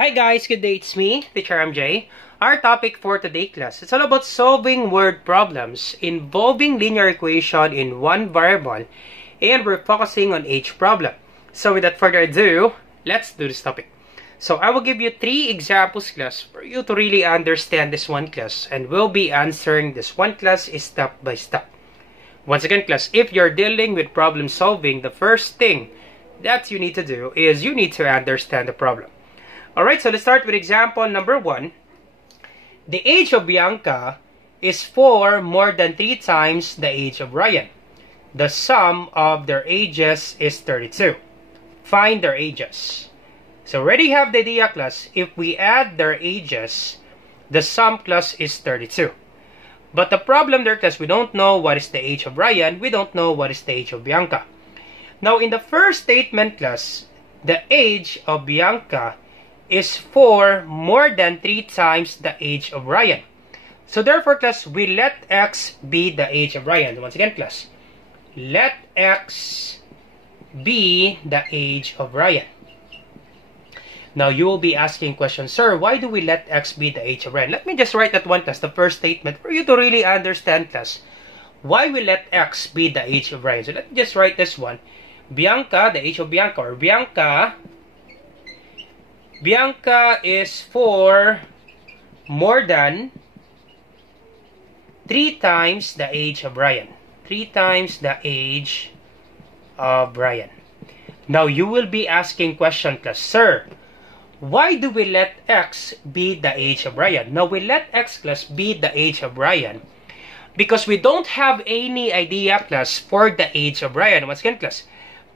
Hi guys, good day, it's me, Teacher MJ. Our topic for today class, it's all about solving word problems involving linear equation in one variable, and we're focusing on each problem. So without further ado, let's do this topic. So I will give you 3 examples class for you to really understand this one class, and we'll be answering this one class step by step. Once again class, if you're dealing with problem solving, the first thing that you need to do is you need to understand the problem. Alright, so let's start with example number 1. The age of Bianca is 4 more than 3 times the age of Ryan. The sum of their ages is 32. Find their ages. So already have the idea class, if we add their ages, the sum class is 32. But the problem there class, we don't know what is the age of Ryan, we don't know what is the age of Bianca. Now in the first statement class, the age of Bianca is 4 more than 3 times the age of Ryan. So therefore class, we let x be the age of Ryan. Once again class, let x be the age of Ryan. Now you will be asking questions, sir, why do we let x be the age of Ryan? Let me just write that one class, the first statement, for you to really understand class why we let x be the age of Ryan. So let me just write this one. Bianca, the age of Bianca, or Bianca is 4 more than 3 times the age of Ryan. 3 times the age of Ryan. Now you will be asking question class, sir, why do we let x be the age of Ryan? Now we let x class be the age of Ryan because we don't have any idea class for the age of Ryan. Once again class,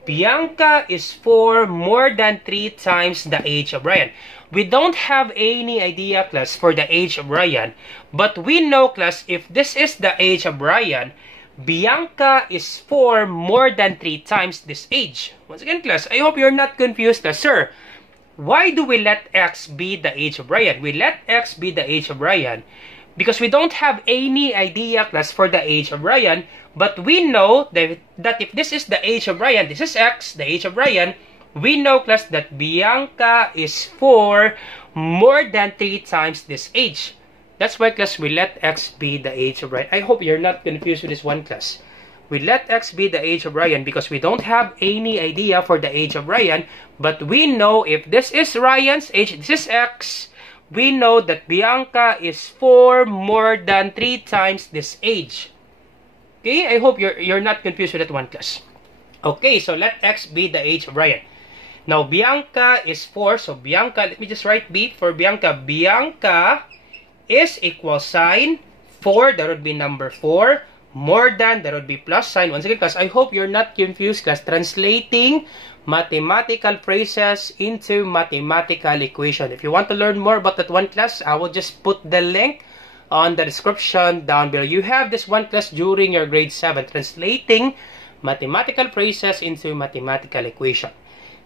Bianca is 4 more than 3 times the age of Ryan. We don't have any idea class for the age of Ryan, but we know class, if this is the age of Ryan, Bianca is 4 more than 3 times this age. Once again class, I hope you're not confused class, sir. Why do we let x be the age of Ryan? We let x be the age of Ryan because we don't have any idea class for the age of Ryan, but we know that if this is the age of Ryan, this is x, the age of Ryan, we know class that Bianca is 4 more than 3 times this age. That's why class, we let x be the age of Ryan. I hope you're not confused with this one class. We let x be the age of Ryan because we don't have any idea for the age of Ryan, but we know if this is Ryan's age, this is x, we know that Bianca is 4 more than 3 times this age. Okay, I hope you're not confused with that one class. Okay, so let x be the age of Ryan. Now Bianca is 4, so Bianca, let me just write B for Bianca. Bianca is equal sign 4, that would be number 4, more than, that would be plus sign. Once again class, I hope you're not confused class, translating mathematical phrases into mathematical equation. If you want to learn more about that one class, I will just put the link on the description down below. You have this one class during your grade 7, translating mathematical phrases into mathematical equation.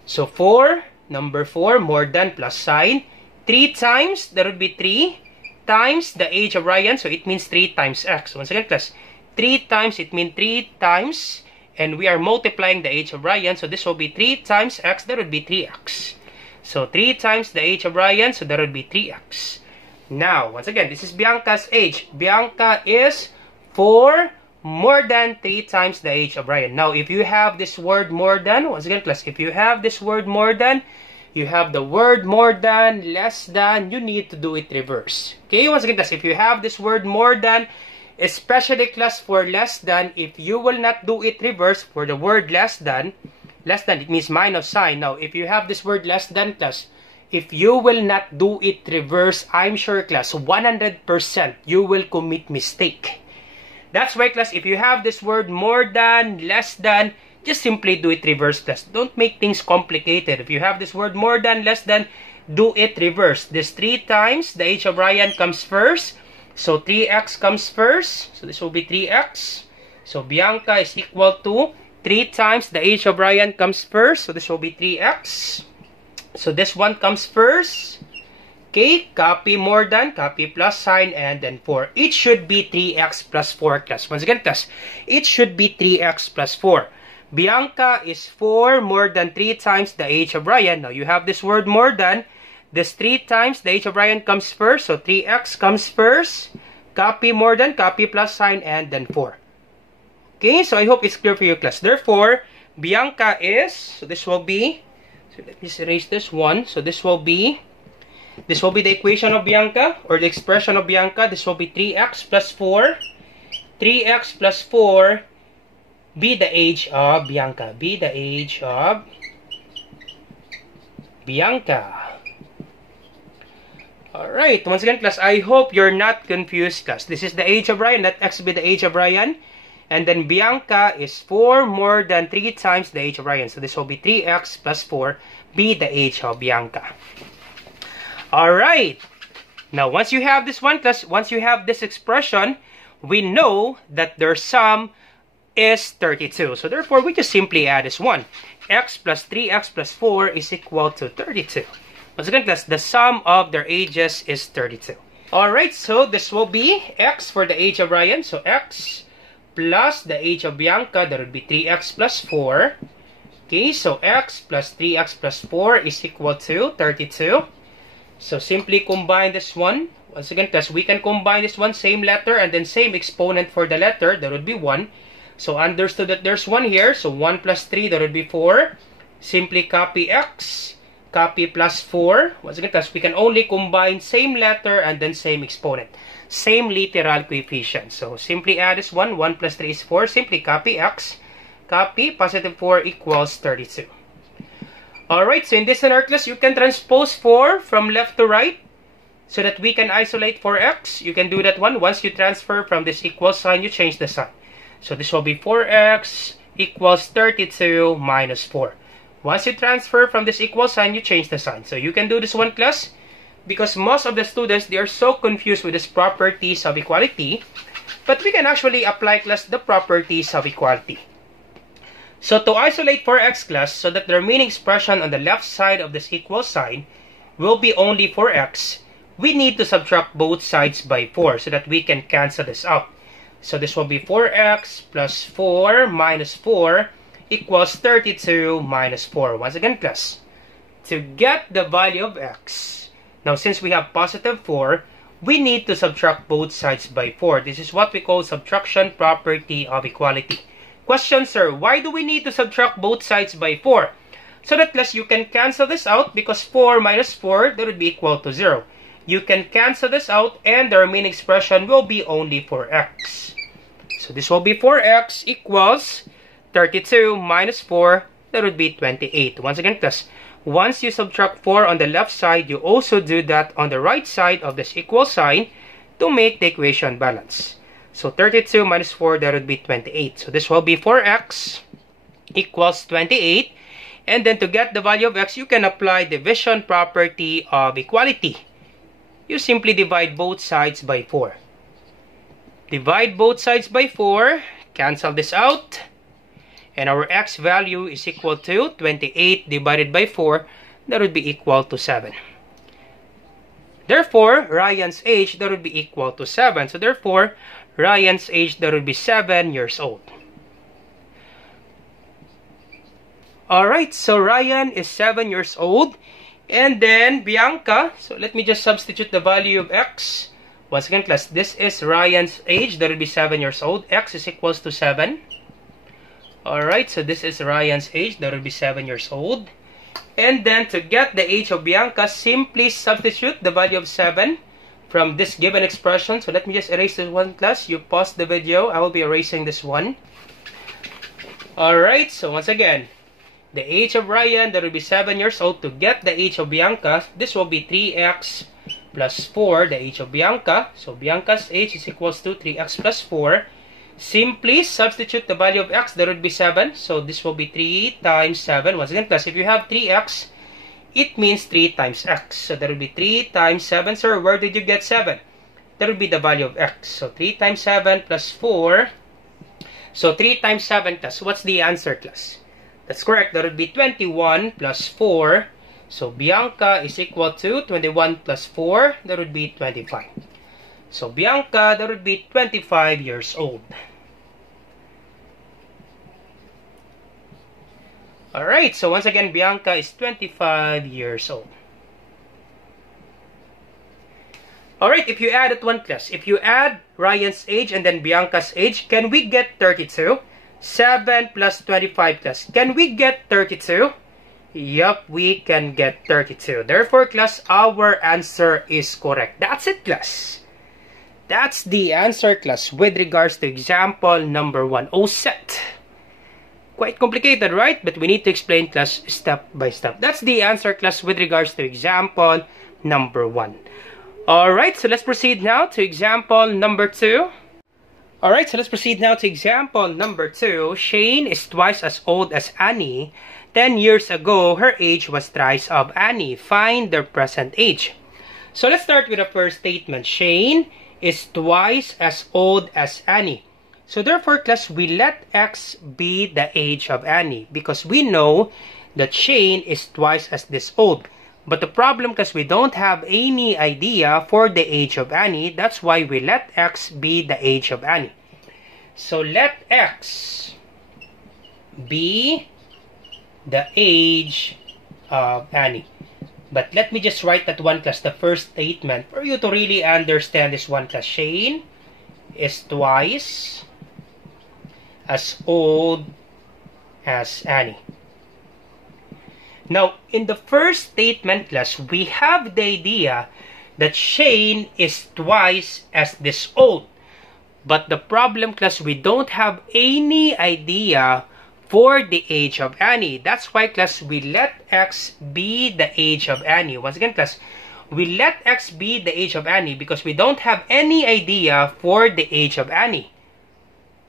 So 4, number 4, more than, plus sign, 3 times, that would be 3 times the age of Ryan, so it means 3 times x. Once again class, 3 times, it means 3 times, and we are multiplying the age of Ryan, so this will be 3 times x, that would be 3x. So 3 times the age of Ryan, so that would be 3x. Now, once again, this is Bianca's age. Bianca is 4 more than 3 times the age of Ryan. Now, if you have this word more than, once again class, if you have this word more than, you have the word more than, less than, you need to do it reverse. Okay, once again class, if you have this word more than, especially class for less than, if you will not do it reverse for the word less than, it means minus sign. Now, if you have this word less than class, if you will not do it reverse, I'm sure class, 100% you will commit mistake. That's why class, if you have this word more than, less than, just simply do it reverse class. Don't make things complicated. If you have this word more than, less than, do it reverse. This 3 times the age of Ryan comes first. So 3x comes first. So this will be 3x. So Bianca is equal to 3 times the age of Ryan comes first. So this will be 3x. So this one comes first. Okay, copy more than, copy plus sign, and then 4. It should be 3x plus 4 class. Once again class, it should be 3x plus 4. Bianca is 4 more than 3 times the age of Ryan. Now you have this word more than. This 3 times the h of Brian comes first. So 3x comes first. Copy more than, copy plus sign, and then 4. Okay, so I hope it's clear for you, class. Therefore, Bianca is, so this will be, so let me just erase this one. So this will be the equation of Bianca, or the expression of Bianca. This will be 3x plus 4. 3x plus 4 be the age of Bianca. Be the age of Bianca. Alright, once again, class, I hope you're not confused, class. This is the age of Brian. Let x be the age of Brian. And then Bianca is 4 more than 3 times the age of Brian. So this will be 3x plus 4 be the age of Bianca. Alright. Now, once you have this one, class, once you have this expression, we know that their sum is 32. So therefore, we just simply add this one. X plus 3x plus 4 is equal to 32. Once again, class, the sum of their ages is 32. Alright, so this will be x for the age of Ryan. So x plus the age of Bianca, that would be 3x plus 4. Okay, so x plus 3x plus 4 is equal to 32. So simply combine this one. Once again, class, we can combine this one, same letter, and then same exponent for the letter, that would be 1. So understood that there's 1 here. So 1 plus 3, that would be 4. Simply copy x. Copy plus 4. Once again, class, we can only combine same letter and then same exponent. Same literal coefficient. So simply add this one. 1 plus 3 is 4. Simply copy x. Copy positive 4 equals 32. Alright, so in this scenario, class, you can transpose 4 from left to right so that we can isolate 4x. You can do that one. Once you transfer from this equal sign, you change the sign. So this will be 4x equals 32 minus 4. Once you transfer from this equal sign, you change the sign. So you can do this one, class, because most of the students, they are so confused with these properties of equality. But we can actually apply, class, the properties of equality. So to isolate 4x, class, so that the remaining expression on the left side of this equal sign will be only 4x, we need to subtract both sides by 4 so that we can cancel this out. So this will be 4x plus 4 minus 4 equals 32 minus 4. Once again, class, to get the value of x, now since we have positive 4, we need to subtract both sides by 4. This is what we call subtraction property of equality. Question, sir, why do we need to subtract both sides by 4? So that, class, you can cancel this out because 4 minus 4, that would be equal to 0. You can cancel this out and the remaining expression will be only 4x. So this will be 4x equals 32 minus 4, that would be 28. Once again, class, once you subtract 4 on the left side, you also do that on the right side of this equal sign to make the equation balance. So 32 minus 4, that would be 28. So this will be 4x equals 28. And then to get the value of x, you can apply division property of equality. You simply divide both sides by 4. Divide both sides by 4. Cancel this out. And our x value is equal to 28 divided by 4. That would be equal to 7. Therefore, Ryan's age, that would be equal to 7. So therefore, Ryan's age, that would be 7 years old. Alright, so Ryan is 7 years old. And then Bianca, so let me just substitute the value of x. Once again, class, this is Ryan's age, that would be 7 years old. X is equals to 7. Alright, so this is Ryan's age, that would be 7 years old. And then to get the age of Bianca, simply substitute the value of 7 from this given expression. So let me just erase this one, class. You pause the video, I will be erasing this one. Alright, so once again, the age of Ryan, that will be 7 years old. To get the age of Bianca, this will be 3x plus 4, the age of Bianca. So Bianca's age is equals to 3x plus 4. Simply substitute the value of x, that would be 7. So this will be 3 times 7. Once again, class, if you have 3x, it means 3 times x. So that would be 3 times 7. Sir, where did you get 7? That would be the value of x. So 3 times 7 plus 4. So 3 times 7, class. What's the answer, class? That's correct. That would be 21 plus 4. So Bianca is equal to 21 plus 4. That would be 25. So Bianca, that would be 25 years old. Alright, so once again, Bianca is 25 years old. Alright, if you add it one class, if you add Ryan's age and then Bianca's age, can we get 32? 7 plus 25 class. Can we get 32? Yup, we can get 32. Therefore, class, our answer is correct. That's it, class. That's the answer, class, with regards to example number 1. Oh, set. Quite complicated, right? But we need to explain, class, step by step. That's the answer, class, with regards to example number 1. Alright, so let's proceed now to example number 2. Alright, so let's proceed now to example number 2. Shane is twice as old as Annie. 10 years ago, her age was thrice of Annie. Find their present age. So let's start with the first statement. Shane is twice as old as Annie. So therefore, class, we let X be the age of Annie because we know that Shane is twice as this old. But the problem, because we don't have any idea for the age of Annie, that's why we let X be the age of Annie. So let X be the age of Annie. But let me just write that one, class, the first statement, for you to really understand this one, class. Shane is twice as old as Annie. Now, in the first statement, class, we have the idea that Shane is twice as this old. But the problem, class, we don't have any idea for the age of Annie. That's why, class, we let X be the age of Annie. Once again, class, we let X be the age of Annie because we don't have any idea for the age of Annie.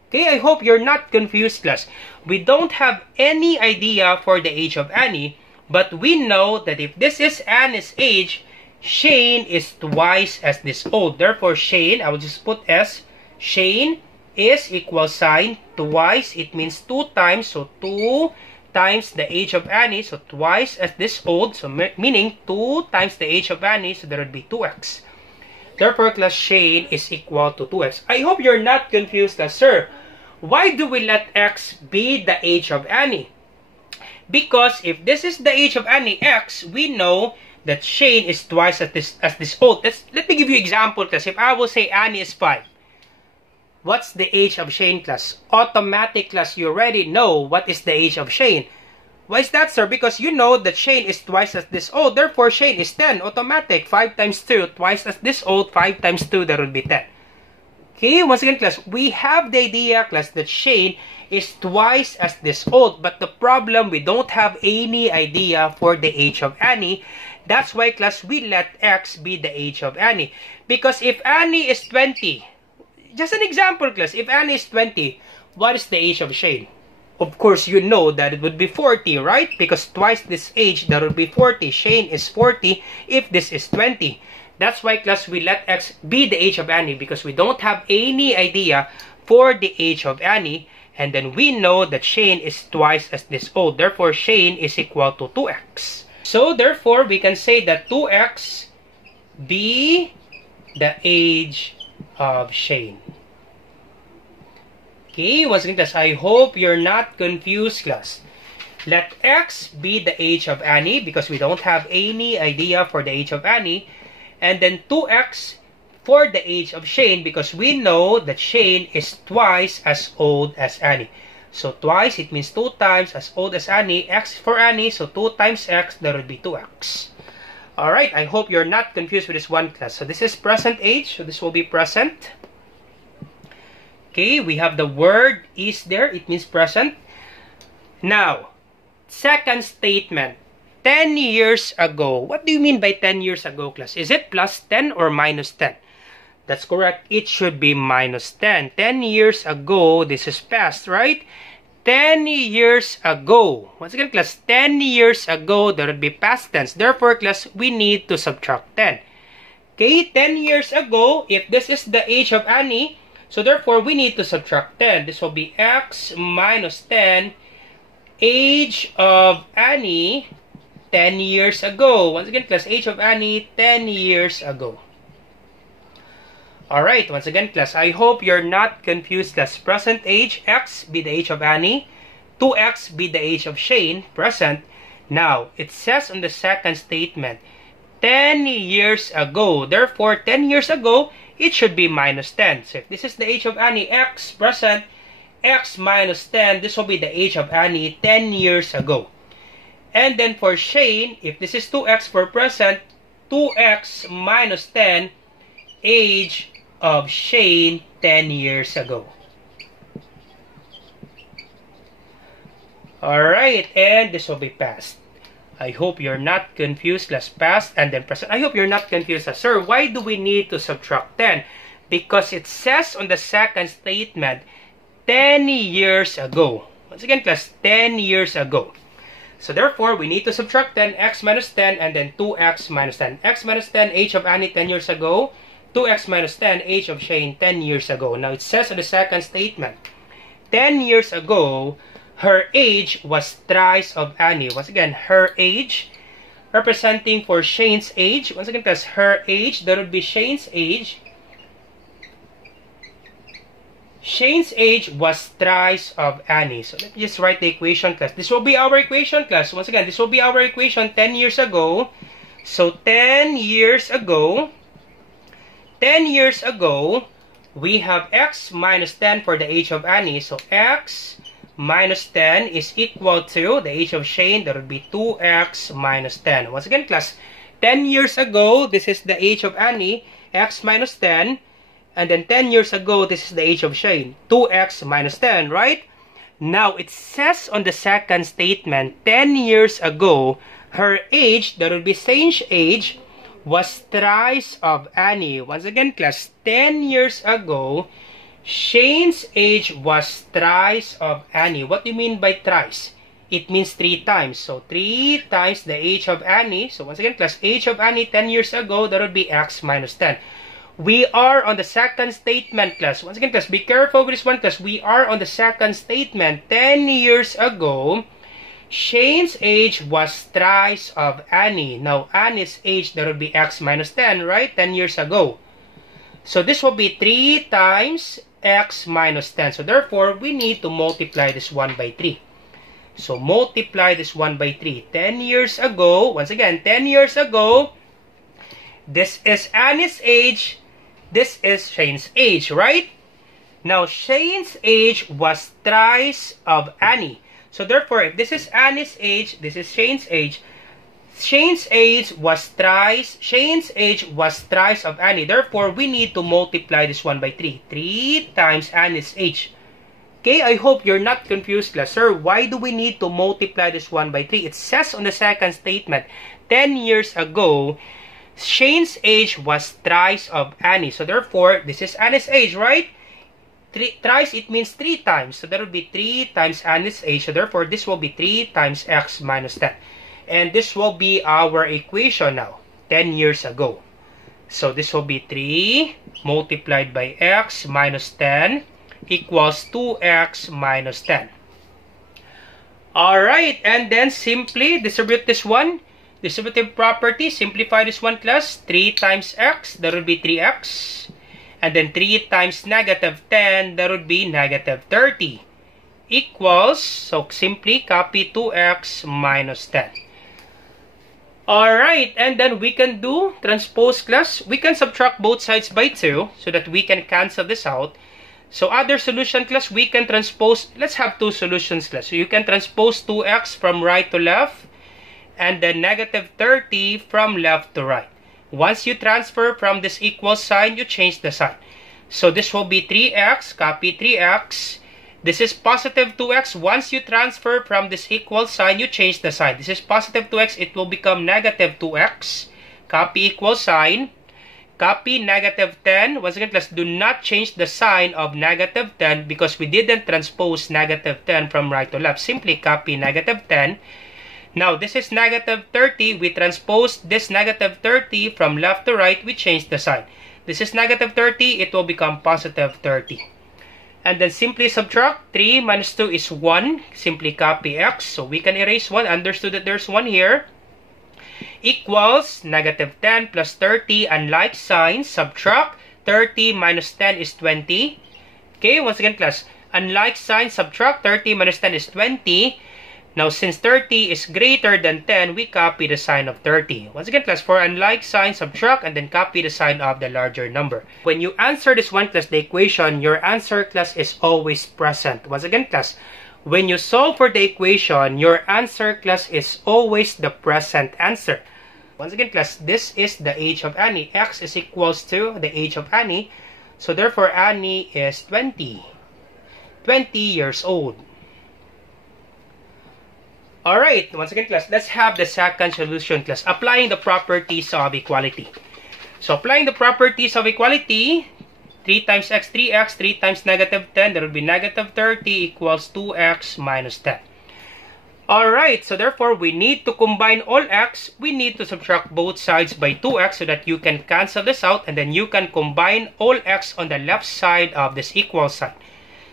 Okay, I hope you're not confused, class. We don't have any idea for the age of Annie. But we know that if this is Annie's age, Shane is twice as this old. Therefore, Shane, I will just put S. Shane is equal sign twice. It means 2 times. So 2 times the age of Annie. So twice as this old. So meaning 2 times the age of Annie. So there would be 2x. Therefore, class, Shane is equal to 2x. I hope you're not confused, class. Sir, why do we let X be the age of Annie? Because if this is the age of Annie, X, we know that Shane is twice as this old. Let me give you an example, class. If I will say Annie is 5, what's the age of Shane, class? Automatic, class, you already know what is the age of Shane. Why is that, sir? Because you know that Shane is twice as this old. Therefore, Shane is 10. Automatic. 5 times 2, twice as this old. 5 times 2, that would be 10. Okay, once again, class, we have the idea, class, that Shane is twice as this old. But the problem, we don't have any idea for the age of Annie. That's why, class, we let X be the age of Annie. Because if Annie is 20, just an example, class, if Annie is 20, what is the age of Shane? Of course, you know that it would be 40, right? Because twice this age, that would be 40. Shane is 40 if this is 20. That's why, class, we let X be the age of Annie because we don't have any idea for the age of Annie. And then we know that Shane is twice as this old. Therefore, Shane is equal to 2x. So, therefore, we can say that 2x be the age of Shane. Okay, once again, class, I hope you're not confused, class. Let X be the age of Annie because we don't have any idea for the age of Annie. And then 2x for the age of Shane because we know that Shane is twice as old as Annie. So twice, it means 2 times as old as Annie. X for Annie, so 2 times x, that would be 2x. Alright, I hope you're not confused with this one, class. So this is present age, so this will be present. Okay, we have the word is there, it means present. Now, second statement. 10 years ago. What do you mean by 10 years ago, class? Is it plus 10 or minus 10? That's correct. It should be minus 10. 10 years ago, this is past, right? 10 years ago. Once again, class, 10 years ago, that would be past tense. Therefore, class, we need to subtract 10. Okay, 10 years ago, if this is the age of Annie, so therefore, we need to subtract 10. This will be x minus 10, age of Annie, 10 years ago. Once again, class, age of Annie, 10 years ago. Alright, once again, class, I hope you're not confused, class. Present age, x be the age of Annie, 2x be the age of Shane, present. Now, it says on the second statement, 10 years ago. Therefore, 10 years ago, it should be minus 10. So if this is the age of Annie, X present, X minus 10, this will be the age of Annie 10 years ago. And then for Shane, if this is 2X for present, 2X minus 10, age of Shane 10 years ago. Alright, and this will be past. I hope you're not confused. Last past and then present. I hope you're not confused. Sir, why do we need to subtract 10? Because it says on the second statement, 10 years ago. Once again, class, 10 years ago. So therefore, we need to subtract 10, x minus 10, and then 2x minus 10. X minus 10, age of Annie 10 years ago. 2x minus 10, age of Shane 10 years ago. Now, it says on the second statement, 10 years ago, her age was thrice of Annie. Once again, her age, representing for Shane's age. Once again, class, her age, that would be Shane's age. Shane's age was thrice of Annie. So let me just write the equation, class. This will be our equation, class. Once again, this will be our equation 10 years ago. So 10 years ago, 10 years ago, we have x minus 10 for the age of Annie. So x minus 10 is equal to the age of Shane. That would be 2x minus 10. Once again, class, 10 years ago, this is the age of Annie, x minus 10. And then 10 years ago, this is the age of Shane, 2x minus 10, right? Now, it says on the second statement, 10 years ago, her age, that would be Shane's age, was thrice of Annie. Once again, class, 10 years ago, Shane's age was thrice of Annie. What do you mean by thrice? It means 3 times. So, 3 times the age of Annie. So, once again, class, age of Annie 10 years ago, that would be x minus 10. We are on the second statement, class. Once again, class, be careful with this one, class. We are on the second statement. 10 years ago, Shane's age was thrice of Annie. Now, Annie's age, that would be x minus 10, right? 10 years ago. So, this will be 3 times x minus 10. So, therefore, we need to multiply this 1 by 3. So, multiply this 1 by 3. 10 years ago, once again, 10 years ago, this is Annie's age. This is Shane's age, right? Now, Shane's age was thrice of Annie. So, therefore, if this is Annie's age, this is Shane's age. Shane's age was thrice. Shane's age was thrice of Annie. Therefore, we need to multiply this 1 by 3. 3 times Annie's age. Okay, I hope you're not confused, class. Sir, why do we need to multiply this 1 by 3? It says on the second statement, 10 years ago, Shane's age was thrice of Annie. So, therefore, this is Annie's age, right? Thrice, it means 3 times. So, that will be 3 times Annie's age. So, therefore, this will be 3 times x minus 10. And this will be our equation now, 10 years ago. So, this will be 3 multiplied by x minus 10 equals 2x minus 10. Alright, and then simply distribute this one. Distributive property, simplify this one, class. 3 times x, that would be 3x. And then 3 times negative 10, that would be negative 30. Equals, so simply copy 2x minus 10. Alright, and then we can do transpose, class. We can subtract both sides by 2 so that we can cancel this out. So other solution, class, we can transpose. Let's have 2 solutions, class. So you can transpose 2x from right to left. And then negative 30 from left to right. Once you transfer from this equal sign, you change the sign. So this will be 3x, copy 3x. This is positive 2x. Once you transfer from this equal sign, you change the sign. This is positive 2x, it will become negative 2x. Copy equal sign. Copy negative 10. Once again, class, do not change the sign of negative 10 because we didn't transpose negative 10 from right to left. Simply copy negative 10. Now, this is negative 30. We transpose this negative 30 from left to right. We change the sign. This is negative 30. It will become positive 30. And then simply subtract. 3 minus 2 is 1. Simply copy x. So, we can erase 1. Understood that there's 1 here. Equals negative 10 plus 30. Unlike signs, subtract. 30 minus 10 is 20. Okay, once again, class. Unlike signs, subtract. 30 minus 10 is 20. Now, since 30 is greater than 10, we copy the sign of 30. Once again, class, for unlike sign, subtract and then copy the sign of the larger number. When you answer this one, class, the equation, your answer, class, is always present. Once again, class, when you solve for the equation, your answer, class, is always the present answer. Once again, class, this is the age of Annie. X is equals to the age of Annie. So, therefore, Annie is 20 years old. Alright, once again, class, let's have the second solution, class, applying the properties of equality. So, applying the properties of equality, 3 times x, 3x, 3 times negative 10, there will be negative 30 equals 2x minus 10. Alright, so therefore, we need to combine all x. We need to subtract both sides by 2x so that you can cancel this out, and then you can combine all x on the left side of this equal sign.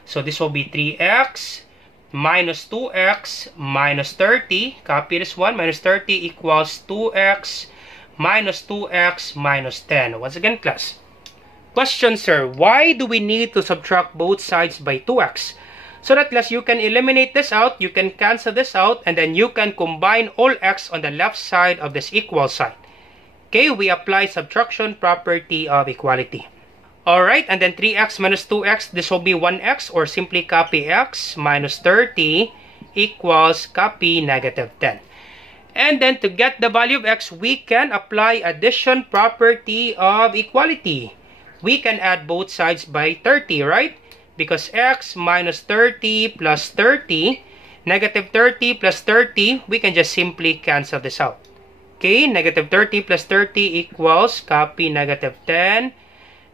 So, this will be 3x minus 2x minus 30. Copy this one. Minus 30 equals 2x minus 2x minus 10. Once again, class. Question, sir. Why do we need to subtract both sides by 2x? So that, class, you can eliminate this out, you can cancel this out, and then you can combine all x on the left side of this equal sign. Okay, we apply subtraction property of equality. Alright, and then 3x minus 2x, this will be 1x, or simply copy x minus 30 equals copy negative 10. And then to get the value of x, we can apply addition property of equality. We can add both sides by 30, right? Because x minus 30 plus 30, negative 30 plus 30, we can just simply cancel this out. Okay, negative 30 plus 30 equals copy negative 10,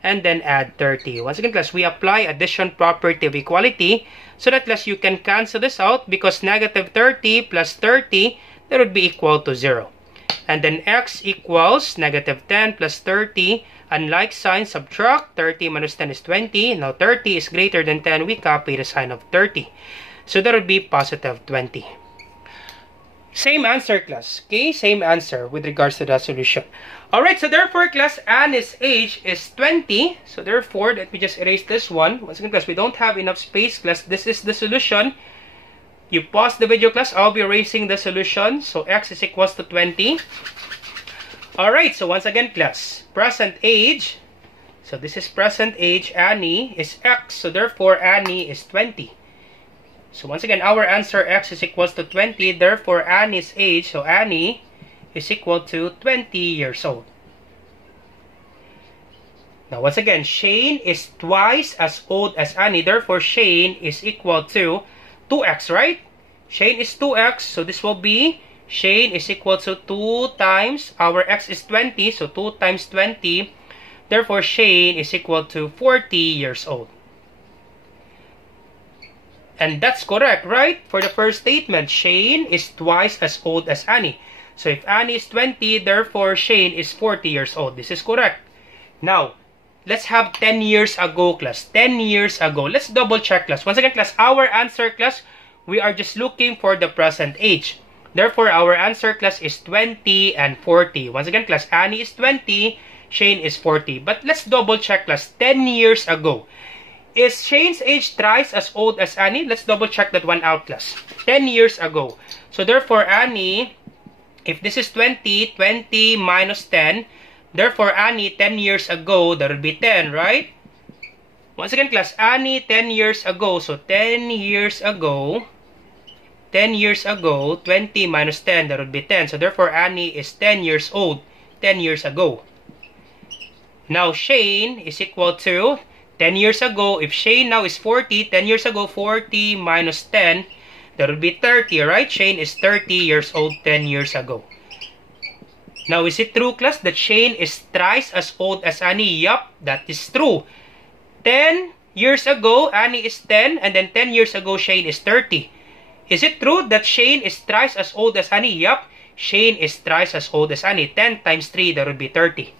and then add 30. Once again, class, we apply addition property of equality so that, class, you can cancel this out because negative 30 plus 30, that would be equal to 0. And then x equals negative 10 plus 30. Unlike sign, subtract. 30 minus 10 is 20. Now 30 is greater than 10. We copy the sign of 30. So that would be positive 20. Same answer, class. Okay, same answer with regards to the solution. Alright, so therefore, class, Annie's age is 20. So therefore, let me just erase this one. Once again, class, we don't have enough space, class. This is the solution. You pause the video, class. I'll be erasing the solution. So x is equals to 20. Alright, so once again, class, present age. So this is present age. Annie is x. So therefore, Annie is 20. So once again, our answer, x is equals to 20. Therefore, Annie's age, so Annie is equal to 20 years old. Now, once again, Shane is twice as old as Annie. Therefore, Shane is equal to 2x, right? Shane is 2x. So this will be Shane is equal to 2 times, our x is 20, so 2 times 20. Therefore, Shane is equal to 40 years old. And that's correct, right? For the first statement, Shane is twice as old as Annie. So if Annie is 20, therefore Shane is 40 years old. This is correct. Now, let's have 10 years ago, class. 10 years ago. Let's double check, class. Once again, class, our answer, class, we are just looking for the present age. Therefore, our answer, class, is 20 and 40. Once again, class, Annie is 20, Shane is 40. But let's double check, class, 10 years ago. Is Shane's age thrice as old as Annie? Let's double check that one out, class. 10 years ago. So, therefore, Annie, if this is 20, 20 minus 10, therefore, Annie, 10 years ago, that would be 10, right? Once again, class, Annie, 10 years ago. So, 10 years ago, 20 minus 10, that would be 10. So, therefore, Annie is 10 years old, 10 years ago. Now, Shane is equal to 10 years ago. If Shane now is 40, 10 years ago, 40 minus 10, that would be 30, right? Shane is 30 years old 10 years ago. Now, is it true, class, that Shane is thrice as old as Annie? Yup, that is true. 10 years ago, Annie is 10, and then 10 years ago, Shane is 30. Is it true that Shane is thrice as old as Annie? Yup, Shane is thrice as old as Annie. 10 times 3, that would be 30.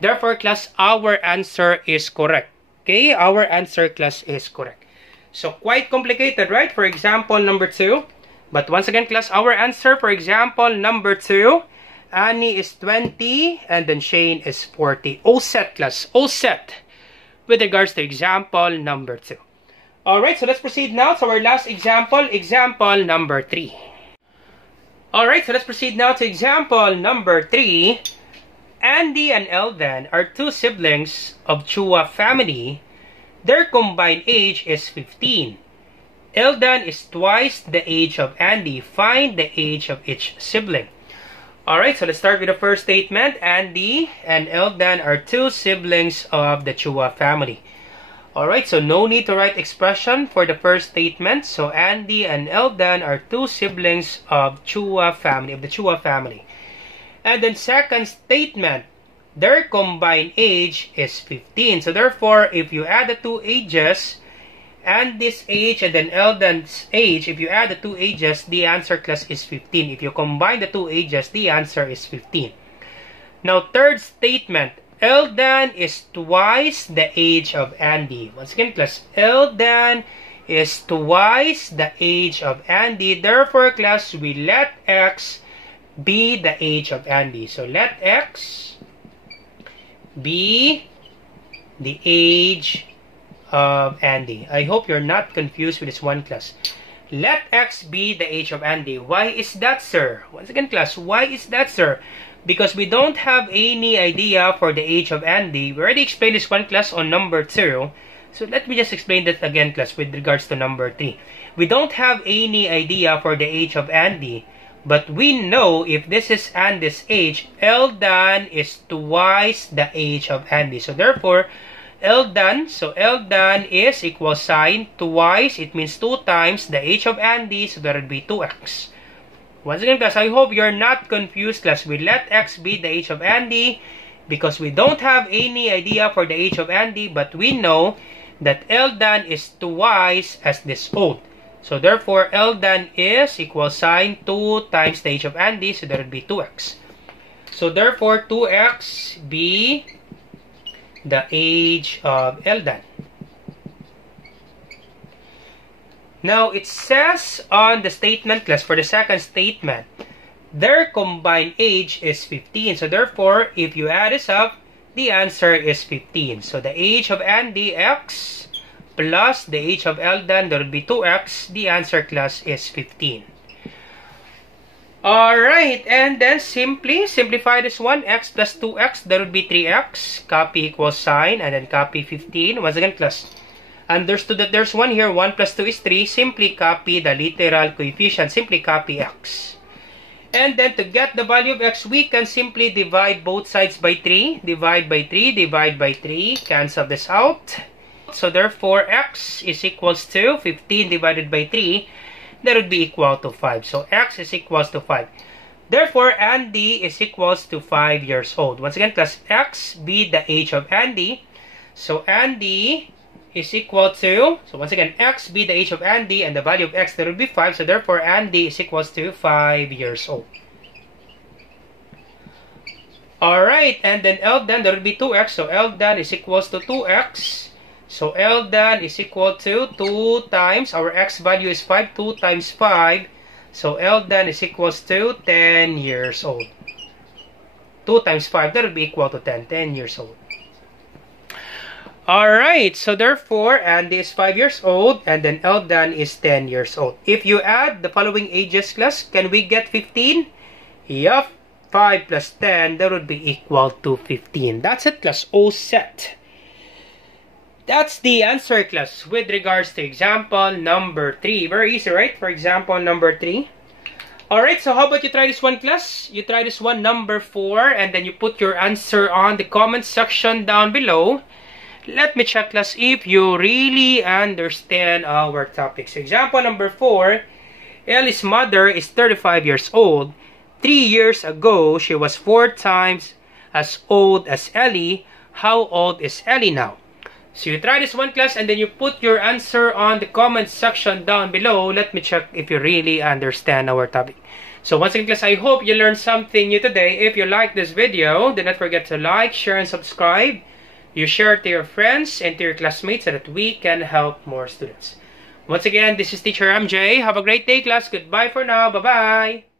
Therefore, class, our answer is correct. Okay, our answer, class, is correct. So, quite complicated, right? For example, number 2. But once again, class, our answer, for example, number 2, Annie is 20, and then Shane is 40. All set, class. All set with regards to example number 2. Alright, so let's proceed now to our last example, example number 3. Alright, so let's proceed now to example number 3. Andy and Eldon are two siblings of Chua family. Their combined age is 15. Eldon is twice the age of Andy. Find the age of each sibling. Alright, so let's start with the first statement. Andy and Eldon are two siblings of the Chua family. Alright, so no need to write expression for the first statement. So Andy and Eldon are two siblings of the Chua family. And then second statement, their combined age is 15. So therefore, if you add the two ages, Andy's age and then Eldon's age, if you add the two ages, the answer class is 15. If you combine the two ages, the answer is 15. Now, third statement, Eldon is twice the age of Andy. Once again, class, Eldon is twice the age of Andy. Therefore, class, we let X be the age of Andy. So, let X be the age of Andy. I hope you're not confused with this one, class. Let X be the age of Andy. Why is that, sir? Once again, class, why is that, sir? Because we don't have any idea for the age of Andy. We already explained this one, class, on number 2. So let me just explain that again, class, with regards to number 3. We don't have any idea for the age of Andy. But we know if this is Andy's age, Eldon is twice the age of Andy. So therefore, Eldon is equal sign twice. It means 2 times the age of Andy. So that would be 2x. Once again, class, I hope you're not confused, class. We let X be the age of Andy because we don't have any idea for the age of Andy, but we know that Eldon is twice as this old. So therefore, Eldon is equal sign 2 times the age of Andy. So that would be 2x. So therefore, 2x be the age of Eldon. Now, it says on the statement, class, for the second statement, their combined age is 15. So, therefore, if you add this up, the answer is 15. So, the age of Andy, x, plus the age of Eldon, that would be 2x. The answer, class, is 15. Alright, and then simply simplify this one. X plus 2x, that would be 3x. Copy equals sign, and then copy 15. Once again, class, understood that there's 1 here. 1 plus 2 is 3. Simply copy the literal coefficient. Simply copy x. And then to get the value of x, we can simply divide both sides by 3. Divide by 3. Divide by 3. Cancel this out. So therefore, x is equals to 15 divided by 3. That would be equal to 5. So x is equals to 5. Therefore, Andy is equals to 5 years old. Once again, class, x be the age of Andy. So Andy is equal to, so once again, x be the age of Andy, and the value of x, that would be 5. So therefore, Andy is equals to 5 years old. Alright, and then Eldon, that would be 2x. So Eldon is equals to 2x. So Eldon is equal to 2 times, our x value is 5, 2 times 5. So Eldon is equals to 10 years old. 2 times 5, that would be equal to 10 years old. Alright, so therefore, Andy is 5 years old, and then Eldon is 10 years old. If you add the following ages, class, can we get 15? Yup, 5 plus 10, that would be equal to 15. That's it, class. All set. That's the answer, class, with regards to example number 3. Very easy, right? For example number 3. Alright, so how about you try this one, class? You try this one, number 4, and then you put your answer on the comment section down below. Let me check, class, if you really understand our topic. So, example number 4, Ellie's mother is 35 years old. 3 years ago, she was 4 times as old as Ellie. How old is Ellie now? So, you try this one, class, and then you put your answer on the comment section down below. Let me check if you really understand our topic. So, once again, class, I hope you learned something new today. If you like this video, do not forget to like, share, and subscribe. You share it to your friends and to your classmates so that we can help more students. Once again, this is Teacher MJ. Have a great day, class. Goodbye for now. Bye-bye.